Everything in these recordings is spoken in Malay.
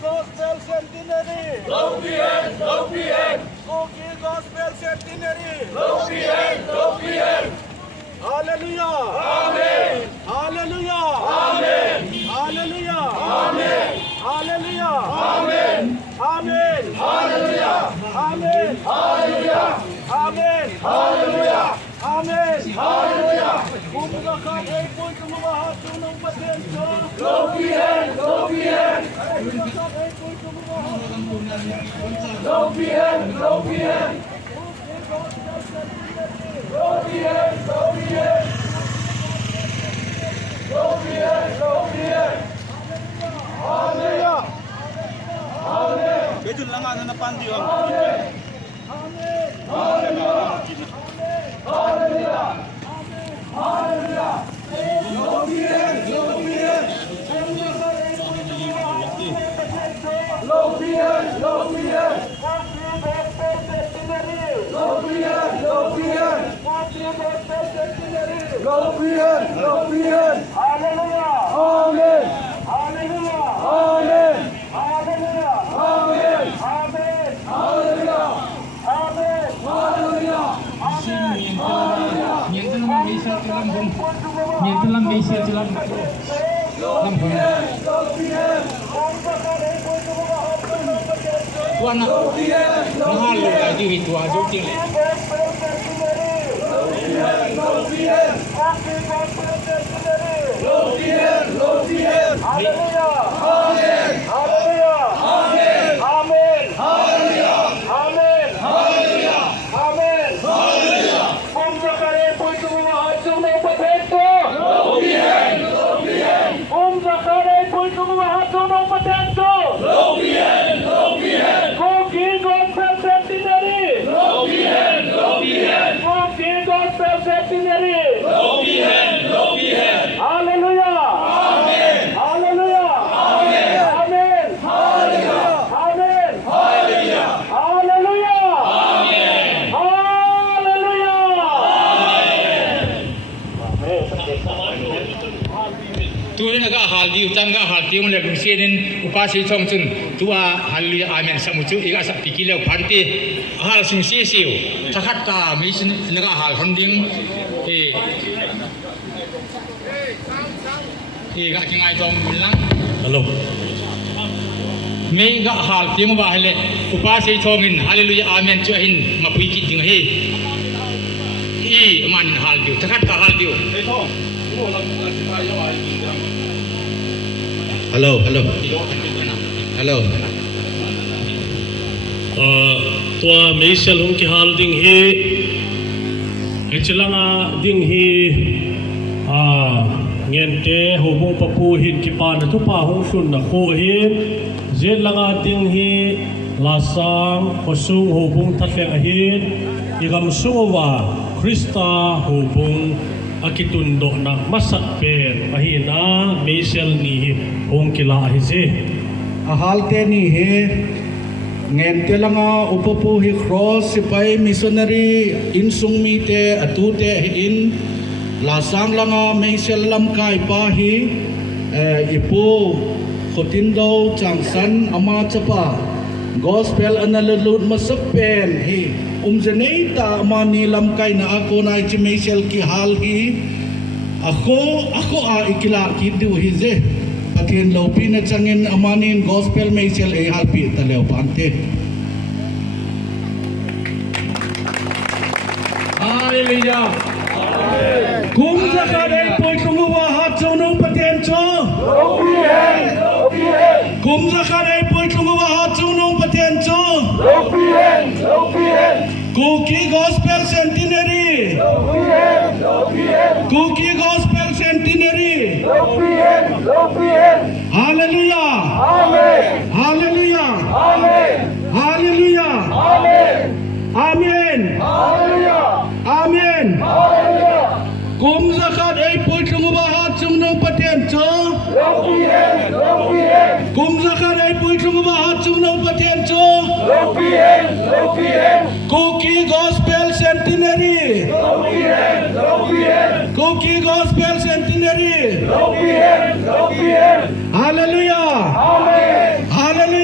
Gospel Centenary. Cookie Gospel Centenary. Hallelujah. Hallelujah. Hallelujah. Hallelujah. Amen. Amen. Hallelujah. Amen. Hallelujah. Amen. Hallelujah. Amen. Hallelujah. Kumbakan ay po tumahati ng pasensya. Kumbakan ay po tumahati ng Hallelujah. Amen. Medyo lang ano na pandi ang. Amen. Hallelujah. Hallelujah. Hallelujah. Tuan mahal lu lagi itu aja ting. Tu ni agak hal di utang agak hal di mulai bersihkan upasi cong cun tua hal li amen samucu iga sak pikir panti hal sing siu cakat ta misin agak hal funding gak kengai cong bilang Hello. me gak hal tiang bahale upasi congin haleluya amen cuhin mapui kiting he man hal di cakat ta hal di Hello. tua meisel hung ki hal ding hi echelanga ding hi ngente hobong papu hin ki pan tu pa hung sun na ko hi zelanga ding hi lasang hosung hobong tatleng hi igam suwa Krista hobong akitundo na masak pen ahina meisel ni hung kila hi je Ahalte ni he ngente langa upapuhi cross sipai missionary insung mite atute in lasang langa meisel lam kai pahi ipu khotindo changsan ama chapa gospel analulut masak pen hi umjeneita amani lam kai na ako na chi meisel ki hal hi ako a ikila ki du hi je Atin lopi na changin amanin gospel meisel e halpi taleo pante. Hallelujah. Kum zakare poi tumuwa hat jonong paten cho. Kum zakare poi tumuwa hat jonong paten cho. Cookie Gospel Centenary. Cookie Gospel Centenary. Hallelujah. Amen. Hallelujah. Amen. Hallelujah. Amen. Amen. Hallelujah. Amen. Hallelujah. Kum zakat ay poi tumubahat jonong paten cho. Kum zakat ay poi tumubahat jonong paten cho. Cookie Gospel Centenary. Cookie Gospel Centenary. Hallelujah. Amen. Hallelujah.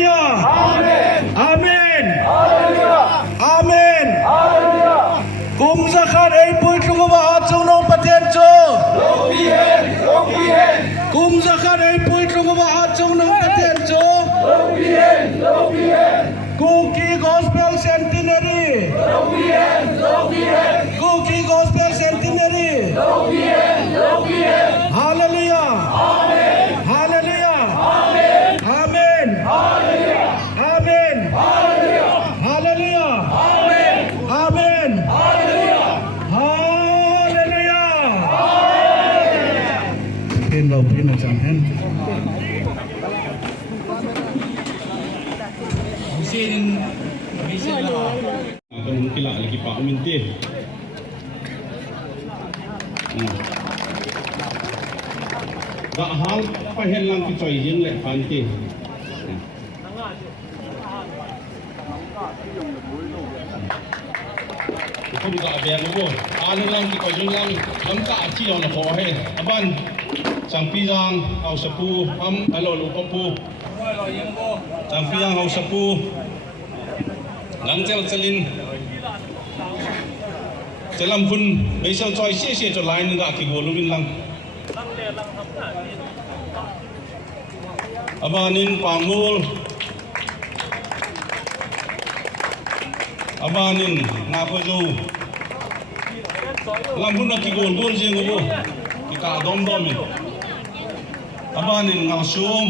sung nung taten cho Cookie Gospel Centenary Cookie Gospel Centenary Hallelujah Hallelujah Amen Amen Hallelujah Amen Hallelujah Pin vào pin là chẳng hen Mesin lah. Akan mungkin lah lagi Pak Minti. Gak hal pahen lang kicoy yang lek panti. Itu juga ada yang lupa. Anu lang kicoy yang lang lengkap aci orang nak he. Aban sang pisang au sepu am alo lupa pu. Sang pisang au sepu. Lang cel celin celam pun besok coy sia coy lain enggak ki golubin lang abanin pangul abanin ngapo jo lampun nak ki gol je ngobo kita dom abanin ngalsum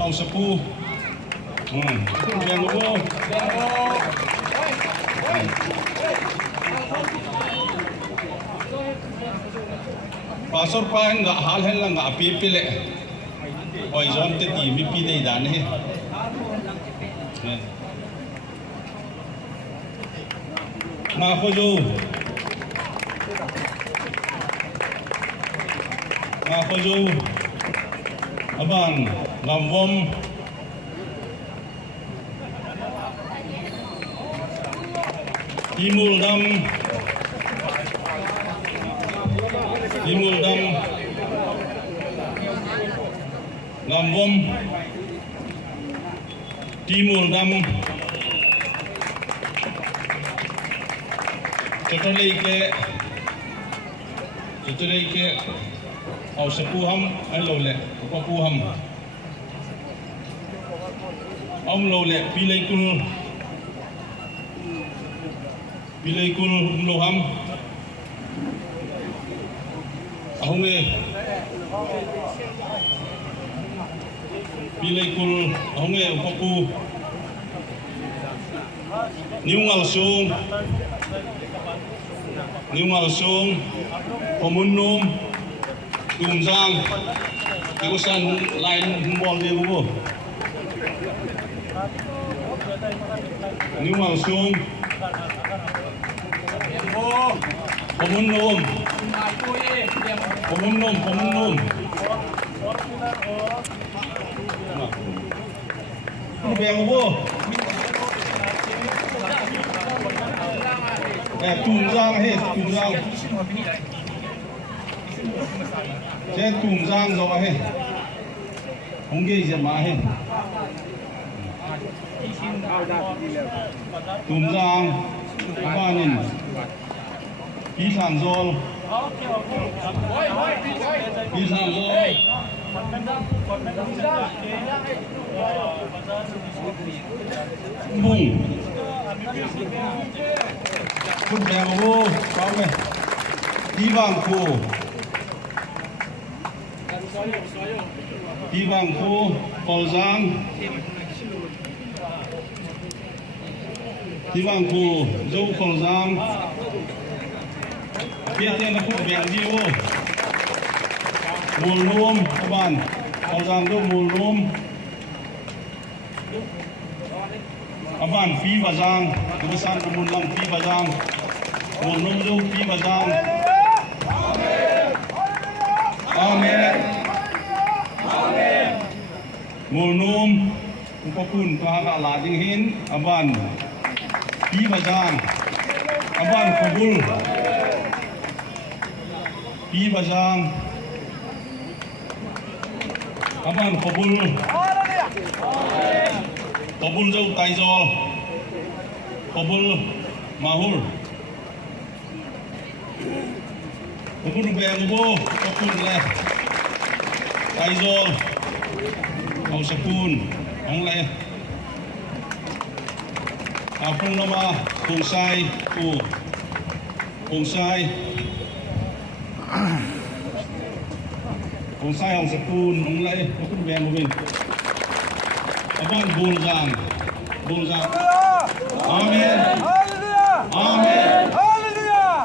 au sepu yang ngobo pasor pa enggak hal lang enggak pipile oi zon te ti mi pi dei dan he na ko jo abang ngambom Imul dam ngambom timul dam Tutulay ke au sepuham alole papuham lole pilay kul umloham ahunge pilay kul ahunge upapu niungal sung pemunum tumzang ikusan lain humbol dia bubu niungal sung pemunum ini yang bubu tumzang saya tumzang zo he hongge jama he tumzang kanin pisang zol bung Put bang wo kau me Ibang ko kolzang Ibang ko zo kolzang Piatnya nak put bang di wo mulum kaban kolzang zo mulum aban pi bazang kebesan kemunlang pi bazang mulum zo pi bazang Amen. Mulnum upapun kahaka lading hin aban pi bazang aban kabul pi bazang aban kabul jauh taizol kabul mahur kabul bayang bo kabul leh Kai Zol Hau Sapun Ong Le Apung Nama Kung Sai Kung Sai Hong Sapun Ong Le Kung Ben Movin Aban Bun Zang Amen Amen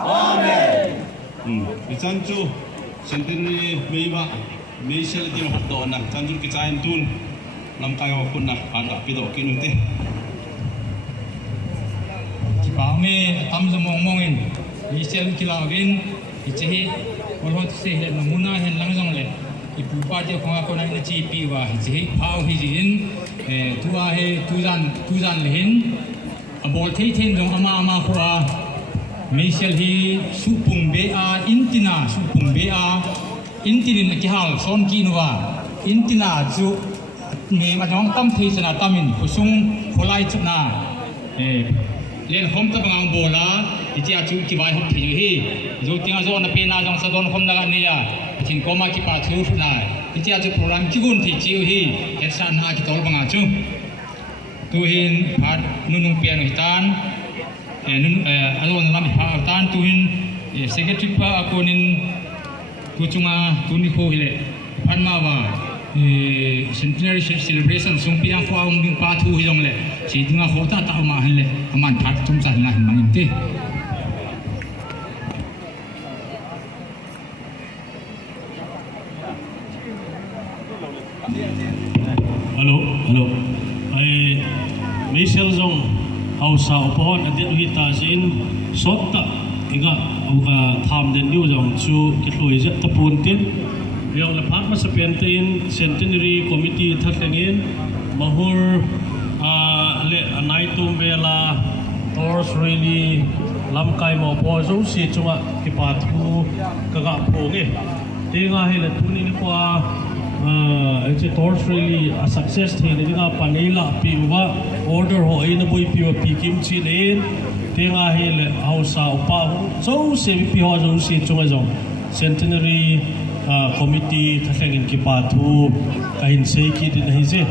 Amen Chanchu Centenary Meiba Meisel di mahdo na chanchu kicain tun lam kayo kun na ada pido kinute Kipame tam zamong mongin Michel kilawin ichehi walhot se hen namuna hen langjong le ipupa je khonga ko na ni chi pi wa ichehi phao hi jin tua he tuzan lehin abol thei then jong ama khwa Michel hi supung be a intina supung be a intinin ki hal son ki nuwa intina ju me ma jong tam thei sana tamin kusung kholai chuna len hom ta bang bola ichi achu ki bai hop thei hi jo tinga zo na pe na jong sa don hom na ni ya thin koma ki pa thu na ichi achu program ki gun thei chi hi eksan ha ki tol bang achu tu hin phat nunung pian hitan nun alon lam pha tan tu hin secretary pa akonin kuchunga tuni ko hile phanma wa centenary celebration sumpi ang kwa ding pa thu hi jong le si tunga khota ta ma han le aman phat tum chan na mangin te Hello ai Michel Zong hausa upahon adit hita sin sotta iga tham den diu jong chu kitloi je tapun tin yang lepak masa pentin centenary committee thatlengin mahur le anaitum bela tors really lamkai mo po zo si chunga kipathu kaga ponge tinga hele tunin kwa actually tors really a success thi le dinga panela piwa order ho ina boy piwa pikim chi len tinga hele hausa upa zo se pi ho zo si chunga zo centenary committee thatlengin kipathu kahin sei ki din hi je